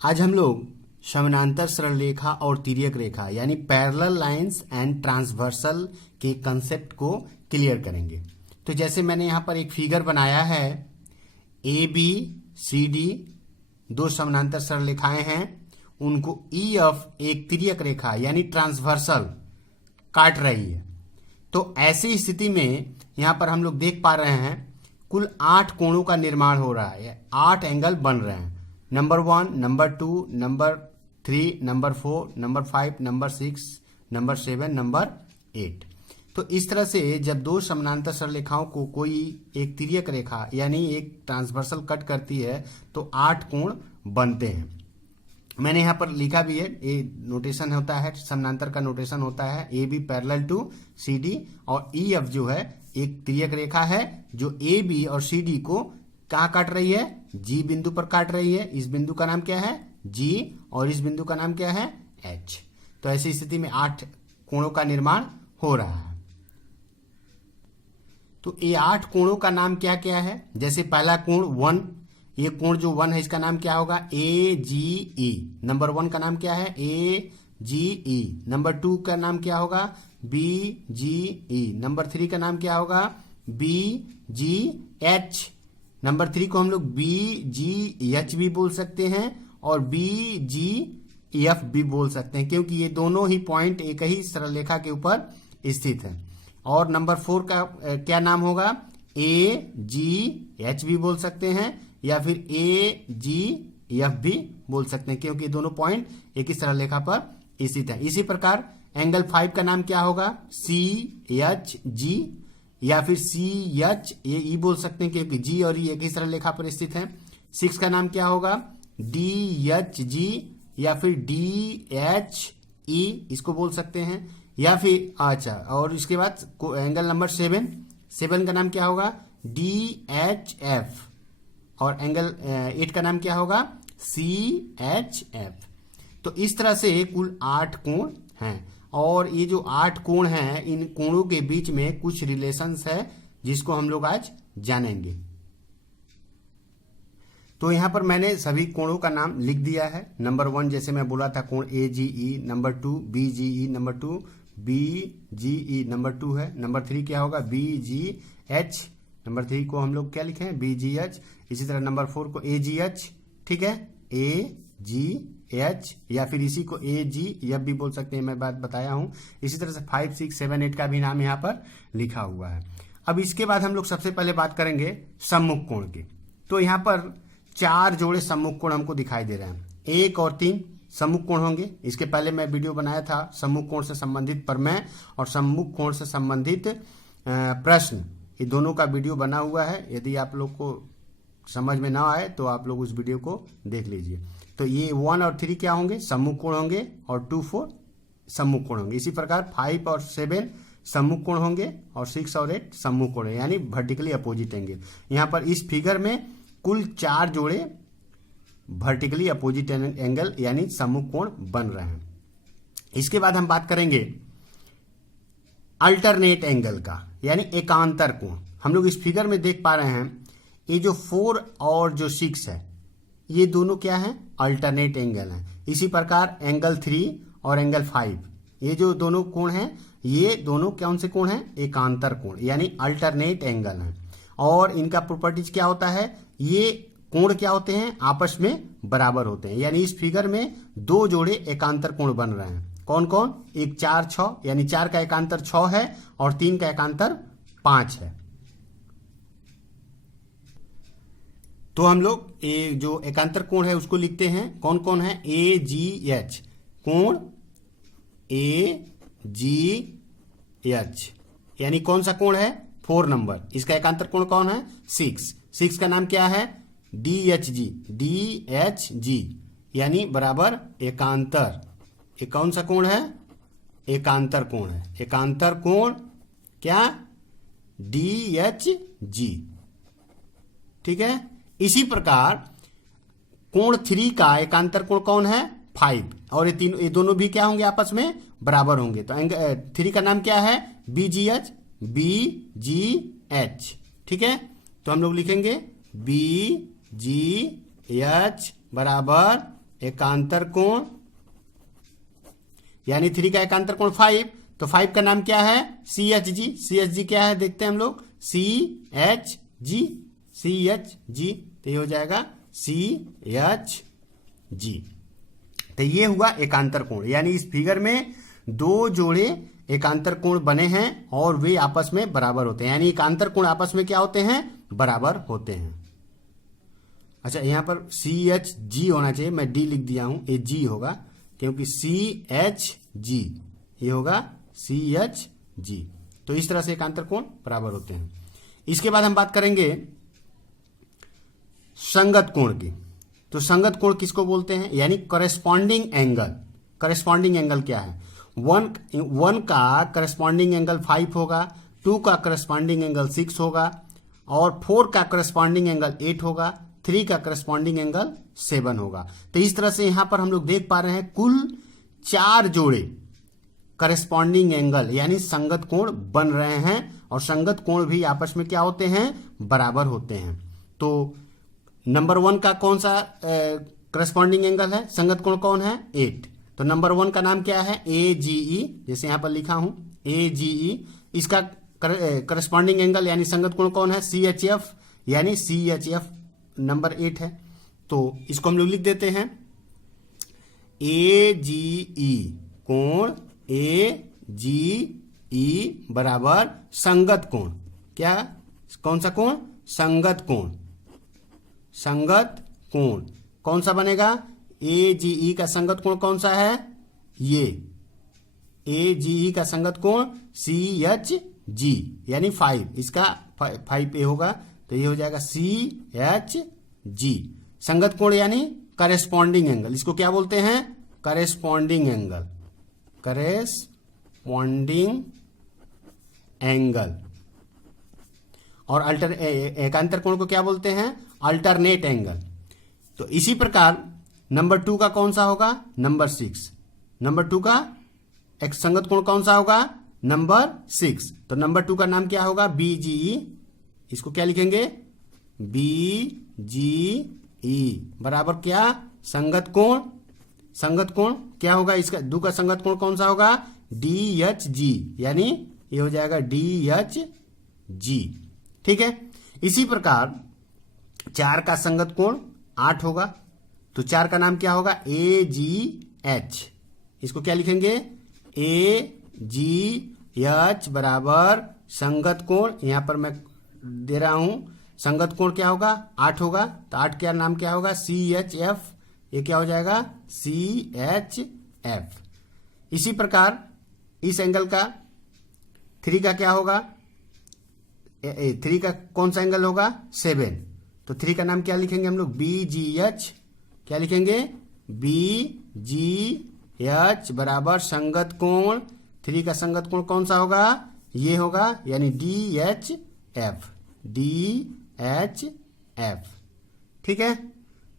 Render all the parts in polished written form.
आज हम लोग समानांतर सरल रेखा और तिर्यक रेखा यानी पैरेलल लाइंस एंड ट्रांसवर्सल के कंसेप्ट को क्लियर करेंगे। तो जैसे मैंने यहाँ पर एक फिगर बनाया है, ए बी सी डी दो समानांतर सरल रेखाएं हैं, उनको ई एफ एक तिर्यक रेखा यानी ट्रांसवर्सल काट रही है। तो ऐसी स्थिति में यहाँ पर हम लोग देख पा रहे हैं कुल 8 कोणों का निर्माण हो रहा है, 8 एंगल बन रहे हैं। Number 1, number 2, number 3, number 4, number 5, number 6, number 7, number 8। तो इस तरह से जब दो समानांतर सरल रेखाओं को कोई एक तिर्यक रेखा यानी एक ट्रांसवर्सल कट करती है तो 8 कोण बनते हैं। मैंने यहाँ पर लिखा भी है, ए नोटेशन होता है, समानांतर का नोटेशन होता है A B parallel to C D, और ई एफ जो है एक तिर्यक रेखा है जो ए बी और सी डी को कहाँ काट रही है, जी बिंदु पर काट रही है। इस बिंदु का नाम क्या है, जी, और इस बिंदु का नाम क्या है, एच। तो ऐसी स्थिति में 8 कोणों का निर्माण हो रहा है। तो ये 8 कोणों का नाम क्या क्या है? जैसे पहला कोण 1, ये कोण जो 1 है इसका नाम क्या होगा, ए जी ई। नंबर 1 का नाम क्या है, ए जी ई। नंबर 2 का नाम क्या होगा, बी जी ई। नंबर 3 का नाम क्या होगा, बी जी एच। नंबर 3 को हम लोग बी जी एच भी बोल सकते हैं और बी जी एफ भी बोल सकते हैं, क्योंकि ये दोनों ही पॉइंट एक ही सरल रेखा के ऊपर स्थित है। और नंबर 4 का क्या नाम होगा, ए जी एच भी बोल सकते हैं या फिर ए जी एफ भी बोल सकते हैं, क्योंकि दोनों पॉइंट एक ही सरल रेखा पर स्थित है। इसी प्रकार एंगल 5 का नाम क्या होगा, सी एच जी या फिर सी एच ए ई बोल सकते हैं, क्योंकि जी और ई एक ही सरल रेखा पर स्थित है। 6 का नाम क्या होगा, डी एच जी या फिर डी एच ई, इसको बोल सकते हैं। या फिर अच्छा, और इसके बाद एंगल नंबर 7 का नाम क्या होगा, डी एच एफ, और एंगल 8 का नाम क्या होगा, सी एच एफ। तो इस तरह से कुल 8 कोण हैं, और ये जो 8 कोण हैं इन कोणों के बीच में कुछ रिलेशंस है जिसको हम लोग आज जानेंगे। तो यहाँ पर मैंने सभी कोणों का नाम लिख दिया है। नंबर 1 जैसे मैं बोला था कोण ए जी ई, नंबर 2 बी जी ई, नंबर 2 बी जी ई, नंबर 2 है। नंबर 3 क्या होगा, बी जी एच। नंबर 3 को हम लोग क्या लिखे हैं, बी जी एच। इसी तरह नंबर 4 को ए जी एच, ठीक है, ए जी एच, या फिर इसी को ए जी एफ भी बोल सकते हैं, मैं बात बताया हूं। इसी तरह से 5, 6, 7, 8 का भी नाम यहाँ पर लिखा हुआ है। अब इसके बाद हम लोग सबसे पहले बात करेंगे सम्मुख कोण की। तो यहाँ पर 4 जोड़े सम्मुख कोण हमको दिखाई दे रहे हैं, 1 और 3 सम्मुख कोण होंगे। इसके पहले मैं वीडियो बनाया था सम्मुख कोण से संबंधित प्रमेय और सम्मुख कोण से संबंधित प्रश्न, ये दोनों का वीडियो बना हुआ है। यदि आप लोग को समझ में ना आए तो आप लोग उस वीडियो को देख लीजिए। तो ये 1 और 3 क्या होंगे, सम्मुख कोण होंगे, और 2, 4 सम्मुख कोण होंगे। इसी प्रकार 5 और 7 सम्मुख कोण होंगे, और 6 और 8 सम्मुख कोण है, यानी वर्टिकली अपोजिट एंगल। यहाँ पर इस फिगर में कुल 4 जोड़े वर्टिकली अपोजिट एंगल यानी सम्मुख कोण बन रहे हैं। इसके बाद हम बात करेंगे अल्टरनेट एंगल का, यानी एकांतर कोण। हम लोग इस फिगर में देख पा रहे हैं ये जो 4 और जो 6 है ये दोनों क्या है, अल्टरनेट एंगल हैं। इसी प्रकार एंगल 3 और एंगल 5 ये जो दोनों कोण हैं ये दोनों कौन से कोण हैं, एकांतर कोण यानी अल्टरनेट एंगल हैं। और इनका प्रॉपर्टीज क्या होता है, ये कोण क्या होते हैं, आपस में बराबर होते हैं। यानी इस फिगर में 2 जोड़े एकांतर कोण बन रहे हैं। कौन कौन, एक 4, 6, यानी 4 का एकांतर 6 है और 3 का एकांतर 5 है। तो हम लोग ये जो एकांतर कोण है उसको लिखते हैं, कौन कौन है, ए जी एच, कोण ए जी एच, यानी कौन सा कोण है, 4 नंबर। इसका एकांतर कोण कौन है, 6 का नाम क्या है, D H G, D H G, यानी बराबर एकांतर। ये कौन सा कोण है, एकांतर कोण है। एकांतर कोण क्या, डी एच जी, ठीक है। इसी प्रकार कोण 3 का एकांतर कोण कौन है, 5, और ये दोनों भी क्या होंगे, आपस में बराबर होंगे। तो 3 का नाम क्या है, B G H, B G H, ठीक है। तो हम लोग लिखेंगे बी जी एच बराबर एकांतर कोण, यानी 3 का एकांतर कोण 5, तो 5 का नाम क्या है? CHG। CHG क्या है देखते हैं हम लोग, CHG, CHG, तो ये हो जाएगा CHG। तो ये हुआ एकांतर कोण, यानी इस फिगर में 2 जोड़े एकांतर कोण बने हैं और वे आपस में बराबर होते हैं, यानी एकांतर कोण आपस में क्या होते हैं? बराबर होते हैं। अच्छा, यहां पर CHG होना चाहिए, मैं D लिख दिया हूं, ये G होगा क्योंकि CHG ये होगा CHG। तो इस तरह से एकांतर कोण बराबर होते हैं। इसके बाद हम बात करेंगे संगत कोण की। तो संगत कोण किसको बोलते हैं? यानी करेस्पॉन्डिंग एंगल। करेस्पॉन्डिंग एंगल क्या है? 1 का करेस्पॉन्डिंग एंगल 5 होगा, 2 का करेस्पॉन्डिंग एंगल 6 होगा, और 4 का करेस्पॉन्डिंग एंगल 8 होगा, 3 का करेस्पॉन्डिंग एंगल 7 होगा। तो इस तरह से यहां पर हम लोग देख पा रहे हैं कुल 4 जोड़े करेस्पॉन्डिंग एंगल यानी संगत कोण बन रहे हैं, और संगत कोण भी आपस में क्या होते हैं? बराबर होते हैं। तो नंबर 1 का कौन सा करेस्पॉन्डिंग एंगल है? संगत कोण कौन है? 8। तो नंबर 1 का नाम क्या है? AGE, जैसे यहां पर लिखा हूं AGE। इसका करेस्पॉन्डिंग एंगल यानी संगत कोण कौन है? CHF, यानी CHF नंबर 8 है। तो इसको हम लोग लिख देते हैं AGE कोण, AGE बराबर संगत कोण। क्या? कौन सा कोण? संगत कोण। संगत कोण कौन सा बनेगा? AGE का संगत कोण कौन सा है? ये AGE का संगत कोण CHG यानी 5, इसका 5A होगा, तो ये हो जाएगा CHG। संगत कोण यानी करेस्पॉन्डिंग एंगल, इसको क्या बोलते हैं? Corresponding angle. Corresponding angle. और एकांतर कोण को क्या बोलते हैं? Alternate angle. तो इसी प्रकार नंबर 2 का कौन सा होगा? नंबर 6। नंबर 2 का एक संगत कोण कौन सा होगा? नंबर 6। तो नंबर 2 का नाम क्या होगा? BGE। इसको क्या लिखेंगे? BGE बराबर क्या? संगत कोण। संगत कोण क्या होगा इसका? 2 का संगत कोण कौन सा होगा? DHG, यानी ये हो जाएगा DHG। ठीक है। इसी प्रकार 4 का संगत कोण 8 होगा, तो 4 का नाम क्या होगा? AGH। इसको क्या लिखेंगे? AGH बराबर संगत कोण, यहां पर मैं दे रहा हूं संगत कोण क्या होगा? 8 होगा, तो 8 का नाम क्या होगा? CHF। ये क्या हो जाएगा? CHF। इसी प्रकार इस एंगल का 3 का क्या होगा? 3 का कौन सा एंगल होगा? 7। तो 3 का नाम क्या लिखेंगे हम लोग? BGH। क्या लिखेंगे? BGH बराबर संगत कोण। 3 का संगत कोण कौन सा होगा? ये होगा, यानी DHF। DHF। ठीक है।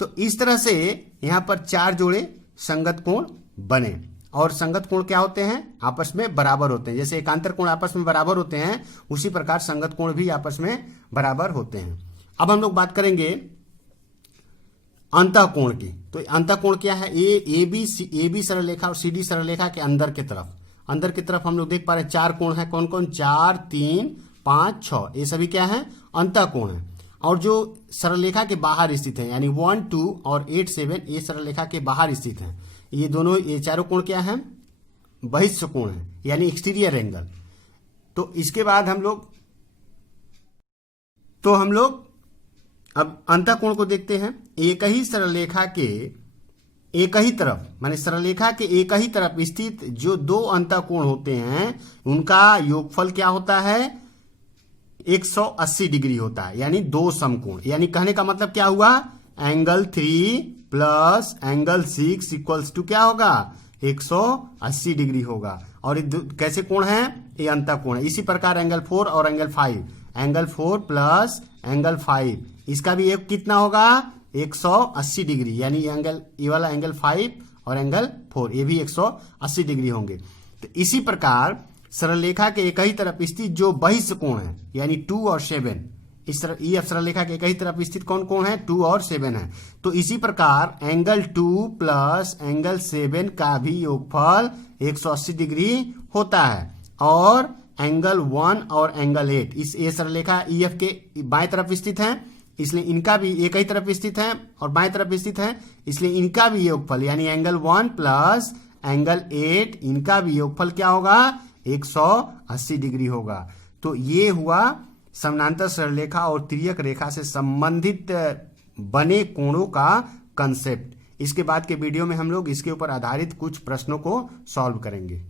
तो इस तरह से यहां पर 4 जोड़े संगत कोण बने, और संगत कोण क्या होते हैं? आपस में बराबर होते हैं। जैसे एकांतर कोण आपस में बराबर होते हैं, उसी प्रकार संगत कोण भी आपस में बराबर होते हैं। अब हम लोग बात करेंगे अंतःकोण की। तो अंतःकोण क्या है? AB सरलरेखा और CD सरलरेखा के अंदर की तरफ हम लोग देख पा रहे हैं 4 कोण है। कौन कौन? 4, 3, 5, 6, ये सभी क्या है? अंतःकोण है। और जो सरलरेखा के बाहर स्थित है, यानी 1, 2 और 8, 7, ये सरलरेखा के बाहर स्थित है। ये दोनों, ये चारों कोण क्या है? बहिष्ठ कोण है, यानी एक्सटीरियर एंगल। तो इसके बाद हम लोग अब अंतःकोण को देखते हैं। एक ही सरलरेखा के एक ही तरफ, माने सरलरेखा के एक ही तरफ स्थित जो 2 अंतःकोण होते हैं, उनका योगफल क्या होता है? 180 डिग्री होता है, यानी 2 समकोण। यानी कहने का मतलब क्या हुआ? Angle 3 plus angle 6 equals to क्या होगा? 180 डिग्री होगा। और ये कैसे कोण है? ये अंतःकोण है। इसी प्रकार एंगल 4 और एंगल 5, एंगल 4 प्लस एंगल 5, इसका भी एक कितना होगा? 180 डिग्री, यानी एंगल, ये वाला एंगल 5 और एंगल 4, ये भी 180 डिग्री होंगे। तो इसी प्रकार सरलरेखा के एक ही तरफ स्थित जो बहिष्ठ कोण है, यानी 2 और 7, इस तरह ई एफ सरलरेखा के एक ही तरफ स्थित कौन कौन है, 2 और 7 है। तो इसी प्रकार एंगल 2 प्लस एंगल 7 का भी योगफल 180 डिग्री होता है। और एंगल 1 और एंगल 8 इस ए सरलरेखा ई एफ के बाएं तरफ स्थित है, इसलिए इनका भी एक ही तरफ स्थित है और बाएं तरफ स्थित है, इसलिए इनका भी योगफल यानी एंगल 1 प्लस एंगल 8 इनका भी योगफल क्या होगा, 180 डिग्री होगा। तो ये हुआ समानांतर सरलरेखा और तिर्यक रेखा से संबंधित बने कोणों का कंसेप्ट। इसके बाद के वीडियो में हम लोग इसके ऊपर आधारित कुछ प्रश्नों को सॉल्व करेंगे।